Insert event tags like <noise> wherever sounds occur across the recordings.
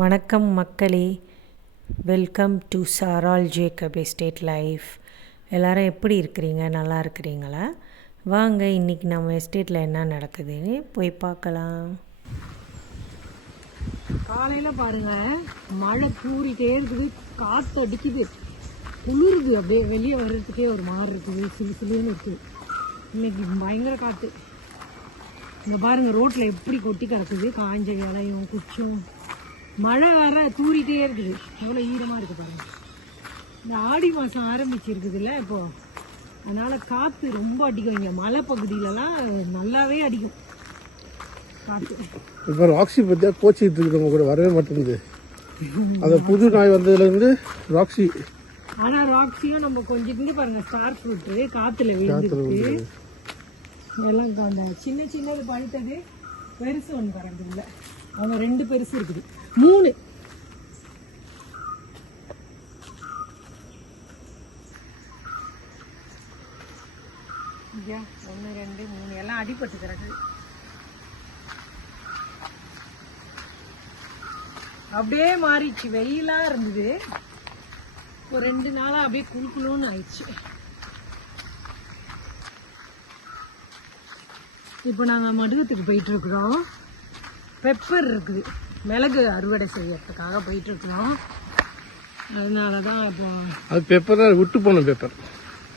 வணக்கம் மக்களே. Welcome to சாரால் ஜேக்கப் எஸ்டேட் லைஃப் எல்லாரும் எப்படி இருக்கிறீங்க? நல்லா இருக்கிறீங்களா? வாங்க இன்றைக்கி நம்ம எஸ்டேட்டில் என்ன நடக்குதுன்னு போய் பார்க்கலாம். காலையில் பாருங்க மழை தூரிட்டே இருக்குது காற்று அடிக்குது. குளிருது அப்படியே வெளியே வர்றதுக்கே ஒரு மாதிரி இருக்குது சிலு சிலுன்னு இருக்குது. இன்னைக்கு பயங்கர காற்று இங்கே பாருங்கள் ரோட்டில் எப்படி கொட்டி கிடக்குது காஞ்ச இலையும் குச்சும் மழை வேற தூரிட்டே இருக்குது. எவ்வளோ ஈரமாக இருக்குது பாருங்க. இந்த ஆடி மாதம் ஆரம்பிச்சிருக்குதுல்ல இப்போ. அதனால காற்று ரொம்ப அடிக்கும் இங்கே மலை பகுதியிலலாம் நல்லாவே அடிக்கும். காற்று இப்போ ராக்ஸி பற்றியா கோச்சிக்கிட்டு இருக்கிறவங்க கூட வரவே மாட்டேங்குது. அந்த புது நாய் வந்ததுலேருந்து ராக்ஸி. ஆனா ராக்ஸியும் நம்ம கொஞ்சம் இங்க பாருங்க ஸ்டார் ஃப்ரூட் காத்துல விழுந்துருக்கு. எல்லாம் அந்த சின்ன சின்னது பழுத்தது பெருசு ஒன்று இல்ல அவங்க ரெண்டு பெருசு இருக்குது. மூணு. ஐயா ஒன்று ரெண்டு மூணு. எல்லாம் அடிபட்டு கிடக்கு. அப்படியே மாறிடுச்சு. வெயிலா இருந்தது. ஒரு ரெண்டு நாளா அப்படியே குளு குழுன்னு ஆயிடுச்சு. இப்போ நாங்கள் மடுகத்துக்கு போயிட்டு இருக்கிறோம். பெப்பர் இருக்குது. மிளகு அறுவடை செய்யறதுக்காக போயிட்டு இருக்கிறோம் அதனால தான் இப்போ அது பேப்பர் தான் விட்டு போன பேப்பர்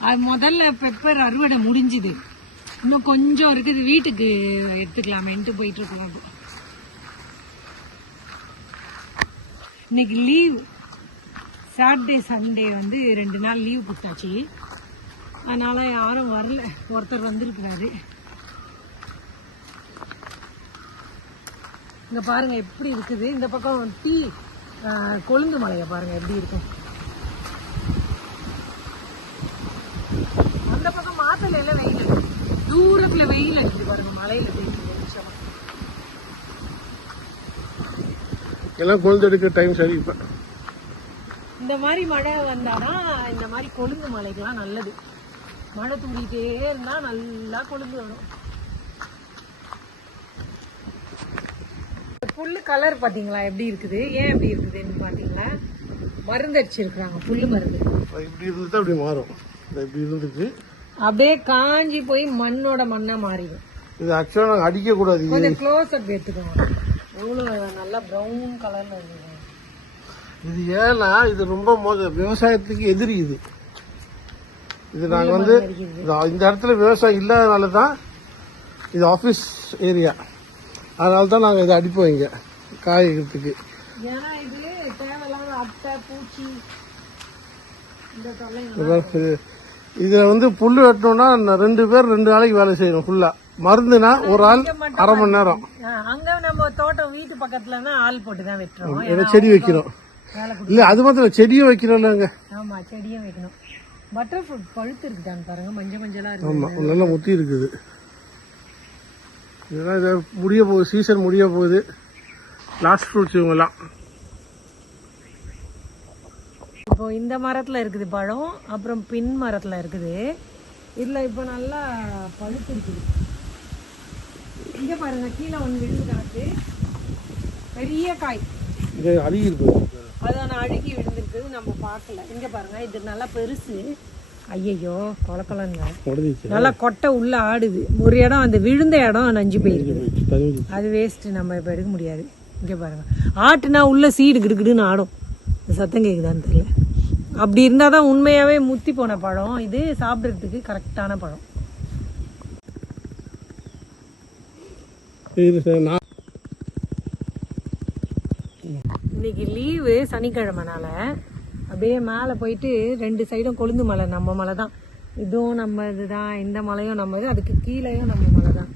அது முதல்ல பெப்பர் அறுவடை முடிஞ்சுது. இன்னும் கொஞ்சம் இருக்குது வீட்டுக்கு எடுத்துக்கலாமேன்ட்டு போயிட்டு இருக்கிறோம். இன்னைக்கு லீவ் சாட்டர்டே சண்டே வந்து ரெண்டு நாள் லீவ் கொடுத்தாச்சு அதனால யாரும் வரல. ஒருத்தர் வந்திருக்கிறாரு. இங்க பாருங்க எப்படி இருக்குது. இந்த பக்கம் டீ கொழுந்து மலையை பாருங்க எப்படி இருக்கும் அந்த பக்கம் மாத்தல எல்லாம் வெயில். தூரத்துல வெயில் அடிக்குது பாருங்க மலையில போயிட்டு எல்லாம் கொழுந்து எடுக்க டைம் சரி இப்போ. இந்த மாதிரி மழை வந்தாதான் இந்த மாதிரி கொழுந்து மலைக்கெல்லாம் நல்லது. மழை தூங்கிட்டே இருந்தா நல்லா கொழுந்து வரும். புல்லு கலர் பாத்தீங்களா? எப்படி இருக்குது? ஏன் எப்படி இருக்குதுன்னு பாத்தீங்களா? மருந்து அடிச்சிருக்கிறாங்க புல்லு மருந்து. இப்படி இருந்துட்டு அப்படி மாறும். இப்படி இருந்துச்சு அப்படியே காஞ்சி போய் மண்ணோட மண்ணா மாறிடும். இது ஆக்சுவலாக நாங்கள் அடிக்கக்கூடாது. இது கொஞ்சம் க்ளோஸ் அப் எடுத்துக்கோங்க. எவ்வளவு நல்லா ப்ரௌன் கலர்ல இருக்குது. இது ஏன்னா இது ரொம்ப மோத விவசாயத்துக்கு எதிரி இது. இது நாங்கள் வந்து இந்த- இந்த இடத்துல விவசாயம் இல்லாதனால தான் இது ஆஃபீஸ் ஏரியா அதனால தான் நாங்கள் இதை அடிப்போம் இங்கே காய்கறதுக்கு இதுல வந்து புல்லு வெட்டணும்னா ரெண்டு பேர் ரெண்டு நாளைக்கு வேலை செய்யணும் ஃபுல்லா மருந்துனா ஒரு ஆள் அரை மணி நேரம். அங்க நம்ம தோட்டம் வீட்டு பக்கத்துலன்னா ஆள் போட்டு தான் வெட்டுறோம். ஏன்னா செடி வைக்கிறோம் இல்ல அது மாத்திரம் செடியும் வைக்கிறோம்லங்க ஆமா செடியும் வைக்கணும். பட்டர் ஃப்ரூட் பழுத்து இருக்குதான்னு பாருங்க மஞ்சள் மஞ்சளா இருக்கு ஆமா நல்லா முத்தி இருக்குது. இதெல்லாம் இதை முடிய போகுது சீசன் முடிய போகுது. லாஸ்ட் ஃப்ரூட்ஸ் இவங்கெல்லாம். இப்போ இந்த மரத்துல இருக்குது பழம் அப்புறம் பின் மரத்துல இருக்குது. இதுல இப்போ நல்லா பழுத்து இருக்குது. இங்க பாருங்க கீழே ஒன்று விழுந்து கிடக்கு. பெரிய காய். இது அழுகி இருக்குது. அதான் அழுகி விழுந்திருக்குது நம்ம பார்க்கல. இங்க பாருங்க இது நல்லா பெருசு. ஐயையோ கொலக்கொலங்க நல்லா கொட்டை உள்ள ஆடுது. ஒரு இடம் அந்த விழுந்த இடம் நஞ்சு போயிருக்குது. அது வேஸ்ட் நம்ம இப்போ எடுக்க முடியாது. இங்க பாருங்க. ஆட்டுனா உள்ள சீடு கிடுகிடுன்னு ஆடும். சத்தம் கேக்குதான்னு தெரியல. அப்படி இருந்தால் தான் உண்மையாவே முத்தி போன பழம். இது சாப்பிட்றதுக்கு கரெக்டான பழம். இன்னைக்கு லீவு சனிக்கிழமைனால அப்படியே மேலே போயிட்டு ரெண்டு சைடும் கொழுந்து மலை நம்ம மலை தான் இதுவும் நம்ம இதுதான் இந்த மலையும் நம்ம இது அதுக்கு கீழேயும் நம்ம மலை தான்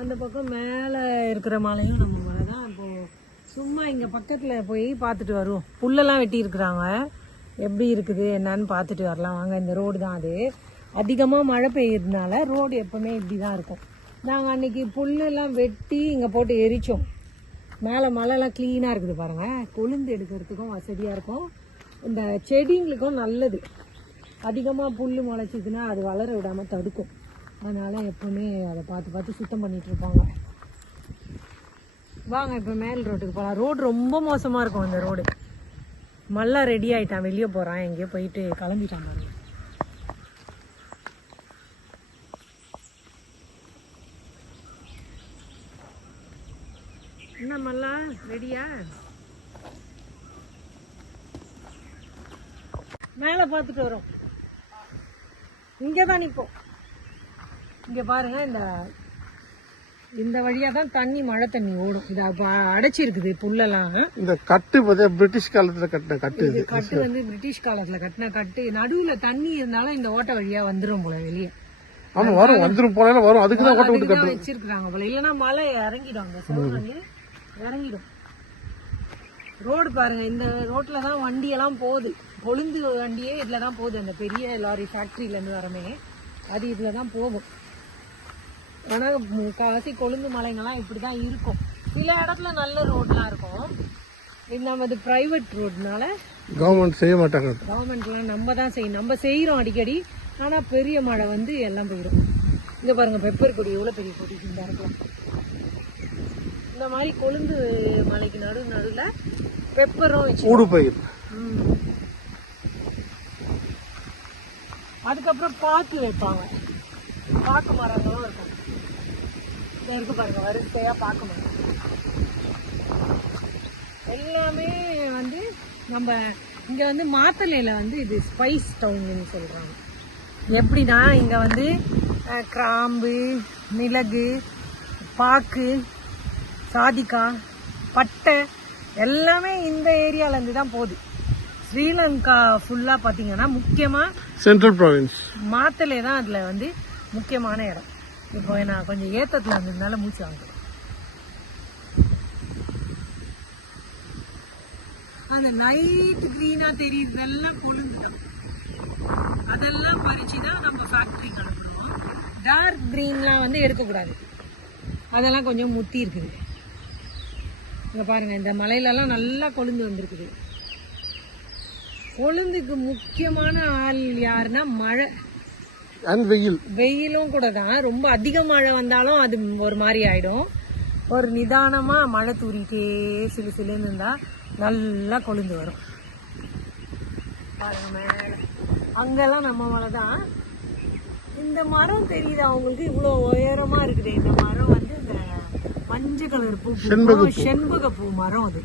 அந்த பக்கம் மேலே இருக்கிற மலையும் நம்ம மலை தான் இப்போது சும்மா இங்கே பக்கத்தில் போய் பார்த்துட்டு வருவோம். புல்லெல்லாம் வெட்டியிருக்கிறாங்க. எப்படி இருக்குது என்னன்னு பார்த்துட்டு வரலாம். வாங்க இந்த ரோடு தான் அது. அதிகமாக மழை பெய்யறதுனால ரோடு எப்போவுமே இப்படி தான் இருக்கும். நாங்கள் அன்னைக்கு புல்லெல்லாம் வெட்டி இங்கே போட்டு எரிச்சோம். மேலே மலைலாம் க்ளீனாக இருக்குது பாருங்கள் கொழுந்து எடுக்கிறதுக்கும் வசதியாக இருக்கும். இந்த செடிங்களுக்கும் நல்லது. அதிகமாக புல் முளைச்சிதுன்னா அது வளர விடாமல் தடுக்கும். அதனால் எப்போவுமே அதை பார்த்து பார்த்து சுத்தம் பண்ணிகிட்டு இருப்பாங்க. வாங்க இப்போ மேல் ரோட்டுக்கு போகலாம் ரோடு ரொம்ப மோசமாக இருக்கும் அந்த ரோடு. மல்லா ரெடி ஆகிட்டான் வெளியே போகிறான் எங்கேயோ போயிட்டு கிளம்பிட்டான் பாருங்க. என்ன மல்லா ரெடியா மேலே பார்த்துட்டு வரோம். இங்கே தான் நிற்போம் இங்கே பாருங்க இந்த இந்த வழியாக தான் தண்ணி மழை தண்ணி ஓடும். இது அப்போ அடைச்சிருக்குது புல்லெல்லாம். இந்த கட்டு பார்த்தா பிரிட்டிஷ் காலத்துல கட்டின கட்டு இது கட்டு வந்து பிரிட்டிஷ் காலத்துல கட்டின கட்டு. நடுவுல தண்ணி இருந்தாலும் இந்த ஓட்டை வழியா வந்துரும் போல வெளியே. ஆமா வரும். வந்துரும் போனாலும் வரும். அதுக்கு தான் ஓட்ட விட்டு அதுக்குதான் வச்சிருக்காங்க போல. இல்லைன்னா மழை இறங்கிடும் சோழனு இறங்கிடும். ரோடு பாருங்க இந்த ரோட்ல தான் வண்டி எல்லாம் போகுது. பொழுந்து வண்டியே இதுல தான் போகுது. அந்த பெரிய லாரி ஃபேக்டரியில இருந்து வரமே அது இதுல தான் போகும். ஆனா முக்கால்வாசி கொழுந்து மலைங்கெல்லாம் இப்படிதான் இருக்கும். சில இடத்துல நல்ல ரோட்லாம் இருக்கும். இது நமது பிரைவேட் ரோட்னால கவர்மெண்ட் செய்ய மாட்டாங்க. கவர்மெண்ட்லாம் நம்ம தான் செய்யணும் நம்ம செய்கிறோம் அடிக்கடி. ஆனால் பெரிய மழை வந்து எல்லாம் போயிடும் இங்க பாருங்க பெப்பர் கொடி எவ்வளோ பெரிய கொடி இந்த இடத்துல இந்த மாதிரி கொழுந்து மலைக்கு நடு நடுவில் பெப்பரும் வச்சு ஊடு பயிர் ம். அதுக்கப்புறம் பாக்கு வைப்பாங்க. பாக்கு மரங்களும் இருக்கும். இங்க இருக்கு பாருங்க வரிசையா பாக்கு மரம். எல்லாமே வந்து நம்ம இங்க வந்து மாத்தலையில வந்து இது ஸ்பைஸ் டவுன்னு சொல்றாங்க. எப்படின்னா இங்க வந்து கிராம்பு மிளகு பாக்கு சாதிக்காய் பட்டை எல்லாமே இந்த ஏரியாலேருந்து தான் போகுது. ஸ்ரீலங்கா ஃபுல்லாக பார்த்தீங்கன்னா முக்கியமாக சென்ட்ரல் ப்ராவின்ஸ் மாத்தலே தான் அதுல வந்து முக்கியமான இடம். இப்போ நான் கொஞ்சம் ஏத்தத்துல வந்ததுனால மூச்சு வாங்குறேன் அந்த லைட் கிரீனா தெரியுறதெல்லாம் கொழுந்து தான் அதெல்லாம் பறிச்சு தான் நம்ம ஃபேக்டரி கிளம்புறோம் டார்க் கிரீன்லாம் வந்து எடுக்கக்கூடாது. அதெல்லாம் கொஞ்சம் முத்தி இருக்குது. இங்கே பாருங்க இந்த மலையிலலாம் நல்லா கொழுந்து வந்திருக்குது. கொழுந்துக்கு முக்கியமான ஆள் யாருன்னா மழை. அண்ட் வெயில். வெயிலும் கூட தான். ரொம்ப அதிக மழை வந்தாலும் அது ஒரு மாதிரி ஆயிடும். ஒரு நிதானமா மழை தூரிட்டே சிலு சிலுன்னு இருந்தா நல்லா கொழுந்து வரும். பாருங்க மேல. அங்கெல்லாம் நம்ம மலை தான். இந்த மரம் தெரியுது அவங்களுக்கு இவ்வளோ உயரமா இருக்குது. இந்த மரம் வந்து இந்த மஞ்சள் கலர் பூ. செண்பக பூ மரம் அது.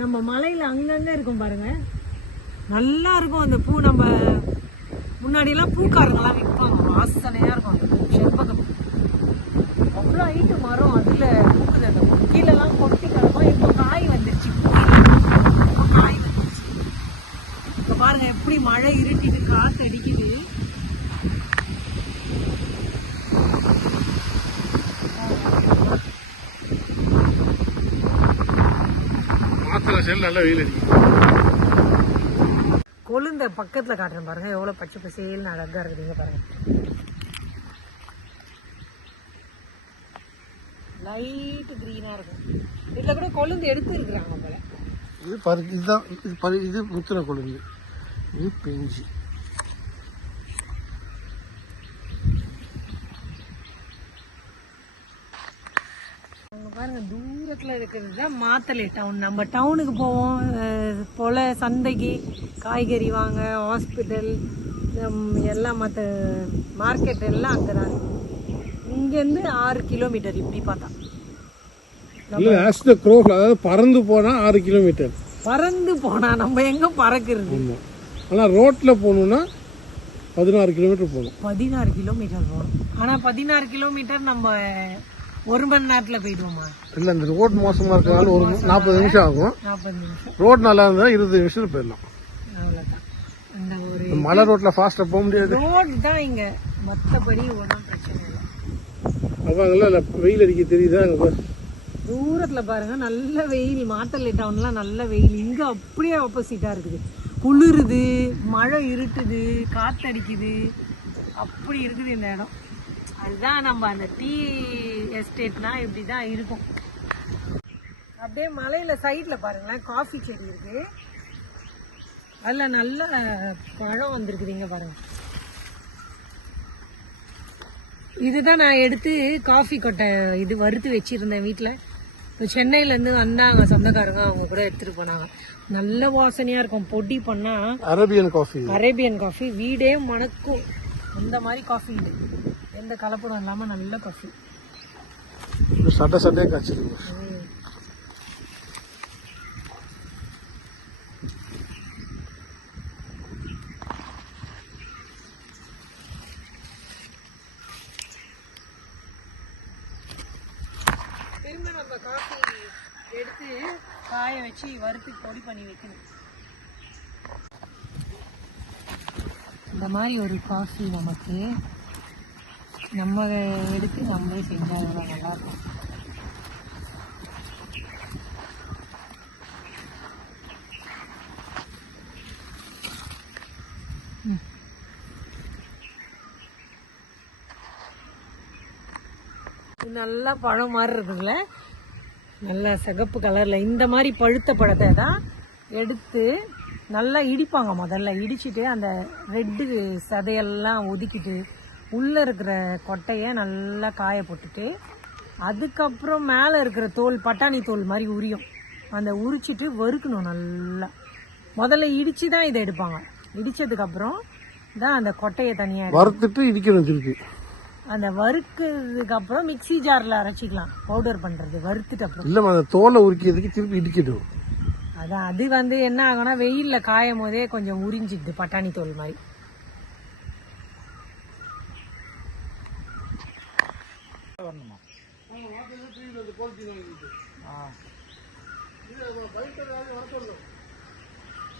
நம்ம மலையில அங்கங்க இருக்கும் பாருங்க. நல்லா இருக்கும் அந்த பூ. நம்ம முன்னாடி எல்லாம் பூக்காரங்கெல்லாம் விற்பாங்க. வாசனையா இருக்கும் அந்த பூ. செண்பக அவ்வளோ ஹைட்டு மரம் அதுல பூக்குது. அந்த கீழெல்லாம் கொட்டி கிடக்கும். இப்போ காய் வந்துருச்சு. இப்போ காய் வந்துருச்சு. இப்போ பாருங்க எப்படி மழை இருட்டிட்டு காத்து அடிக்குது. மாத்திரை செல் நல்லா வெயில் அடிக்கும் கொழுந்த பக்கத்துல காட்டுறேன் பாருங்க. எவ்வளவு பச்சை பசேல்னு அழகா இருக்குதுங்க பாருங்க. லைட் கிரீனா இருக்கும். இதுல கூட கொழுந்து எடுத்து இருக்கிறாங்க போல. இது பரு இதுதான் இது பரு இது முத்துன கொழுந்து. இது பெஞ்சு அங்க பாருங்க தூரத்துல இருக்கிறது தான் மாத்தலை டவுன் நம்ம டவுனுக்கு போவோம். பொல சந்தைக்கு காய்கறி வாங்க ஹாஸ்பிட்டல் எல்லாம் மற்ற மார்க்கெட் எல்லாம் அங்கே தான் இங்கேருந்து ஆறு கிலோமீட்டர் இப்படி பார்த்தா. அதாவது பறந்து போனால் ஆறு கிலோமீட்டர் பறந்து போனா நம்ம எங்க பறக்கிறது? ஆனால் ரோட்டில் போகணுன்னா பதினாறு கிலோமீட்டர் போகணும். பதினாறு கிலோமீட்டர் போகணும். ஆனா பதினாறு கிலோமீட்டர் நம்ம ஒரு மணி நேரத்துல போயிடுவோமா இல்லை இந்த ரோட் மோசமாக இருக்கிறனால ஒரு நாற்பது நிமிஷம் ஆகும். நாற்பது நிமிஷம். ரோட் நல்லா இருந்தால் இருபது நிமிஷத்தில் போயிடலாம். அவ்வளவுதான். அந்த ஒரு மலை ரோட்டில் ஃபாஸ்ட்டாக போக முடியாது. ரோடு தான் இங்க. மத்தபடி ஒன்றும் பிரச்சனை இல்லை. அப்போ அங்கெல்லாம் வெயில் அடிக்க தெரியுதா அங்கே. தூரத்துல பாருங்க நல்ல வெயில். மாத்தலை டவுன்லாம் நல்ல வெயில். இங்க அப்படியே ஆப்போசிட்டா இருக்குது. குளிருது மழை இருட்டுது காத்தடிக்குது. அப்படி இருக்குது இந்த இடம். அதுதான் நம்ம அந்த டீ எஸ்டேட்னா இப்படி தான் இருக்கும். அப்படியே மலையில சைட்ல பாருங்களேன் காஃபி செடி இருக்கு. அதுல நல்ல பழம் வந்திருக்குது இங்க பாருங்க. இதுதான் நான் எடுத்து காஃபி கொட்டை இது வறுத்து வச்சிருந்தேன் வீட்டில் இப்போ சென்னையிலேருந்து வந்தாங்க சொந்தக்காரங்க அவங்க கூட எடுத்துகிட்டு போனாங்க. நல்ல வாசனையாக இருக்கும். பொடி பண்ணால் அரேபியன் காஃபி அரேபியன் காஃபி வீடே மணக்கும். அந்த மாதிரி காஃபி இது. எந்த கலப்படம் இல்லாமல் நல்ல காஃபி சட்டை சட்டையே காய்ச்சிருங்க திரும்ப நம்ம காஃபி எடுத்து காய வச்சு வறுத்து பொடி பண்ணி வைக்கணும். இந்த மாதிரி ஒரு காஃபி நமக்கு நம்ம எடுத்து நம்மளே செஞ்சால் நல்லாயிருக்கும். நல்லா இருக்கும் நல்லா பழம் மாதிரி இருக்குதுல்ல? நல்லா சிகப்பு கலரில். இந்த மாதிரி பழுத்த பழத்தை தான் எடுத்து நல்லா இடிப்பாங்க முதல்ல. இடிச்சிட்டு அந்த ரெட்டு சதையெல்லாம் ஒதுக்கிட்டு உள்ளே இருக்கிற கொட்டையை நல்லா காய போட்டுட்டு அதுக்கப்புறம் மேலே இருக்கிற தோல் பட்டாணி தோல் மாதிரி உரியும். அந்த உரிச்சிட்டு வறுக்கணும் நல்லா. முதல்ல இடிச்சு தான் இதை எடுப்பாங்க. இடிச்சதுக்கப்புறம் தான் அந்த கொட்டையை தனியாக வறுத்துட்டு இடிக்கணும் திருப்பி. அந்த வறுக்கிறதுக்கு அப்புறம் மிக்ஸி ஜார்ல அரைச்சிக்கலாம். பவுடர் பண்றது வறுத்துட்டு அப்புறம். இல்லம்மா அந்த தோலை உரிக்கிறதுக்கு திருப்பி இடிக்கணும் அதான் அது வந்து என்ன ஆகும்னா வெயில்ல காயும் போதே கொஞ்சம் உறிஞ்சிடுது பட்டாணி தோல் மாதிரி.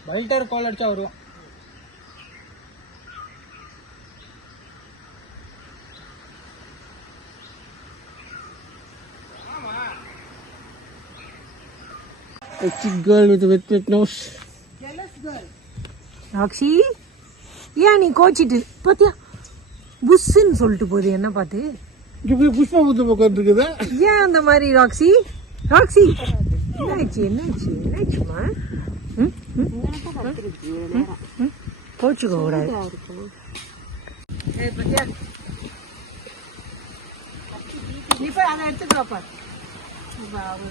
பல்டர் கால் அடிச்சா வருவோம் A chick girl with a wet wet nose. ராக்ஷி ஏன் நீ கோச்சிட்டு? பாத்தியா? புஷ்ன்னு சொல்லிட்டு போகுது என்ன பார்த்து இங்க போய் புஷ்பா புத்த பக்கம் இருக்குது ஏன் அந்த மாதிரி ராக்ஸி ராக்ஸி என்னாச்சு என்னாச்சு என்னாச்சுமா? கோச்சுக்க கூடாது.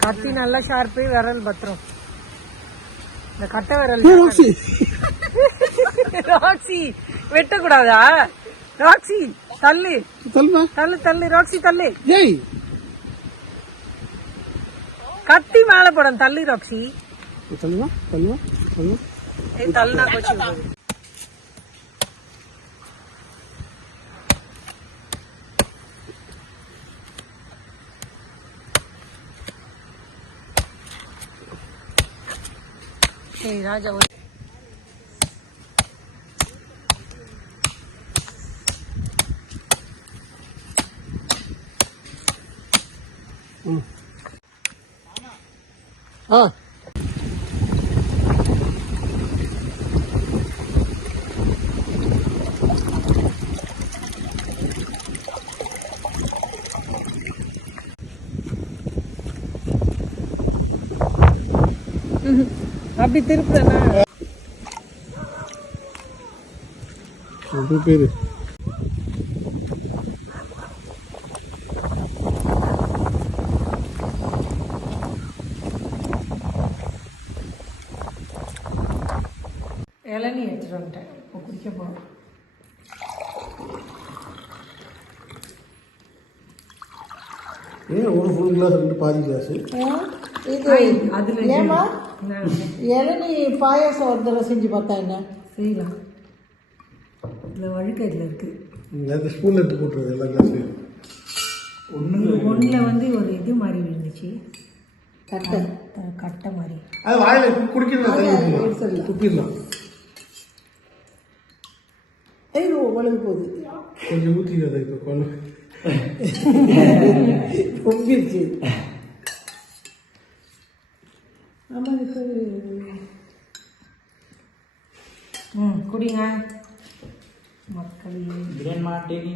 கத்தி நல்லா ஷார்ப்பு விரல் பத்திரம். இந்த கட்டை விரல் ராக்ஸி. <laughs> வெட்டக்கூடாதா? ராக்ஸி தள்ளு. தள்ளு தள்ளு ராக்ஸி தள்ளு. கத்தி மேல படம் தள்ளு ராக்ஸி. தல்லுமா தல்லுமா தல்லுமா తల నాకు వచ్చి Hey, Raja, அப்படி திருப்புறேன்னா அது பேரு. இளநீ எடுத்துட்டு வந்துட்டேன். இப்போ குடிக்க போகிறோம் ஏன் ஒரு ஃபுல் கிளாஸ் ரெண்டு பாதி கிளாஸ் இது அதுல ஏமா என்ன இளநீ பாயாசம் ஒரு தடவை செஞ்சு பார்த்தா என்ன? செய்யலாம். இதில் வழுக்க இதில் இருக்குது நேற்று ஸ்பூனில் எடுத்து போட்டுருது எல்லா கிளாஸையும் ஒன்றில் வந்து ஒரு இது மாதிரி விழுந்துச்சு கட்டை. கட்டை மாதிரி. அது வாயில தண்ணி துப்பிடலாம் ஐயோ வழுகு போகுது. கொஞ்சம் ஊற்றிக்காத இப்போ கொண்டு <laughs> பொங்கிருச்சு ஆமா இப்போ ம் குடிங்க. மக்களே. Grand martini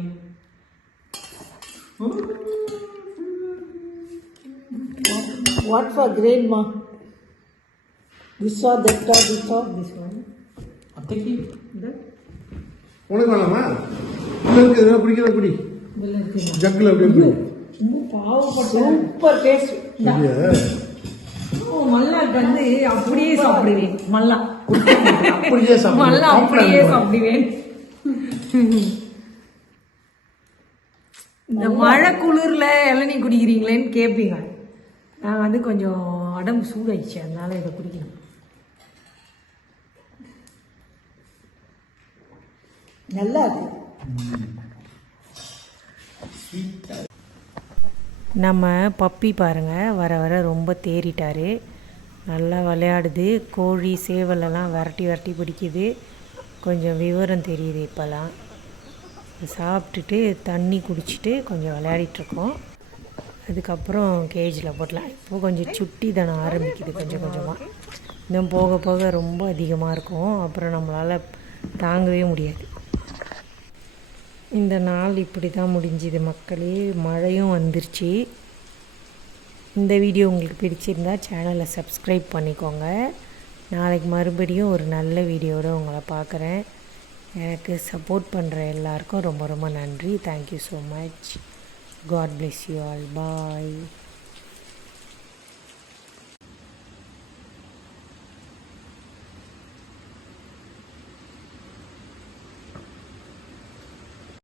what for grandma this are that are this are this one அத்தைக்கு that உனக்கு வேணாமா? இருக்கு எதனா குடிக்கிறதா குடி? ஜக்கில் அப்படியே சூப்பர் டேஸ்ட் ஓ மல்லாக்கு வந்து அப்படியே சாப்பிடுவேன். மல்லா. அப்படியே மல்லா அப்படியே சாப்பிடுவேன் சாப்பிடுவேன். இந்த மழை குளிர்ல இளநீ குடிக்கிறீங்களேன்னு கேட்பீங்க நான் வந்து கொஞ்சம் உடம்பு சூடாயிடுச்சு அதனால இதை குடிக்கணும். நல்லா இருக்கு. நம்ம பப்பி பாருங்கள் வர வர ரொம்ப தேறிட்டாரு. நல்லா விளையாடுது. கோழி சேவலெல்லாம் விரட்டி விரட்டி பிடிக்குது. கொஞ்சம் விவரம் தெரியுது இப்போல்லாம். சாப்பிட்டுட்டு தண்ணி குடிச்சிட்டு கொஞ்சம் விளையாடிட்டுருக்கோம். அதுக்கப்புறம் கேஜில் போடலாம். இப்போ கொஞ்சம் சுட்டி தானே ஆரம்பிக்குது கொஞ்சம் கொஞ்சமாக இன்னும் போக போக ரொம்ப அதிகமாக இருக்கும். அப்புறம் நம்மளால் தாங்கவே முடியாது. இந்த நாள் இப்படி தான் முடிஞ்சுது மக்களே. மழையும் வந்துருச்சு. இந்த வீடியோ உங்களுக்கு பிடிச்சிருந்தா சேனலை சப்ஸ்கிரைப் பண்ணிக்கோங்க. நாளைக்கு மறுபடியும் ஒரு நல்ல வீடியோட உங்களை பார்க்குறேன். எனக்கு சப்போர்ட் பண்ணுற எல்லாருக்கும் ரொம்ப ரொம்ப நன்றி. Thank you so much God bless you all bye